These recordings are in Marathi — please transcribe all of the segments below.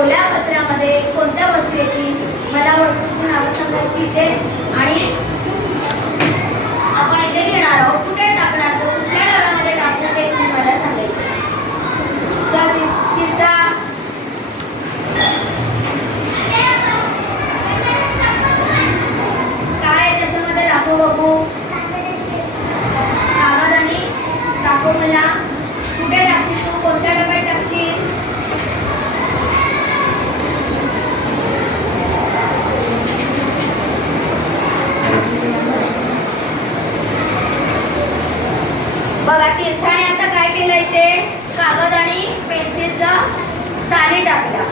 ओल्या कचऱ्यामध्ये कोणत्या वस्तू येतील? मला वस्तूची नावं सांगायची इथे आणि आपण इथे घेणार आहोत. कुठे टाकणार तो? कुठल्या डब्यामध्ये टाकणार ते तुम्ही मला सांगायचं. तिसरा काय त्याच्यामध्ये दाखव बघू. कागद आणि दाखव मला. कुठे टाकशील तू? कोणत्या डब्यात टाकशील? बघा तीर्थाने आता काय केलं इथे? कागद आणि पेन्सिलचा साली टाकल्या.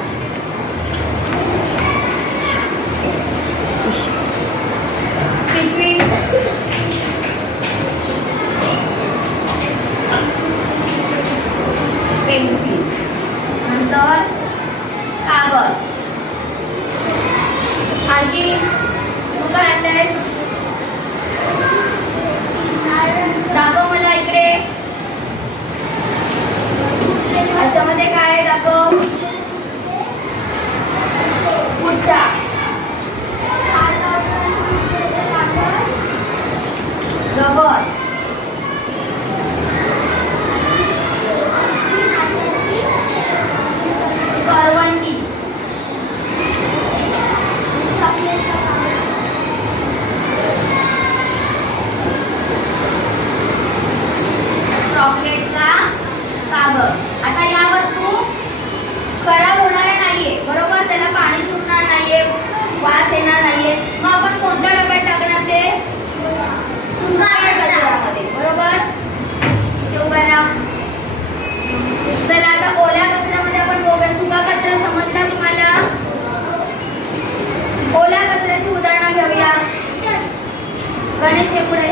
पिशवी पेन्सिल नंतर कागद आणखी तू काय आणलंयस? दाखव मला इकडे. याच्यामध्ये काय आहे दाखव. पुट्टा रबर करवंटी चॉकलेटचा कागद. आता या वस्तू खराब होणाऱ्या नाहीये बरोबर. त्याला पाणी सुटणार नाहीये, वास येणार नाहीये. मग आपण कोणत्या डब्यात टाकणार ते? सुक्या कचऱ्यामध्ये बरोबर. इथे उभा राहा. चला आता ओल्या कचऱ्यामध्ये आपण बघूया. सुका कचरा समजला तुम्हाला? ओल्या कचऱ्याची उदाहरणं घेऊया. गणेश पुढे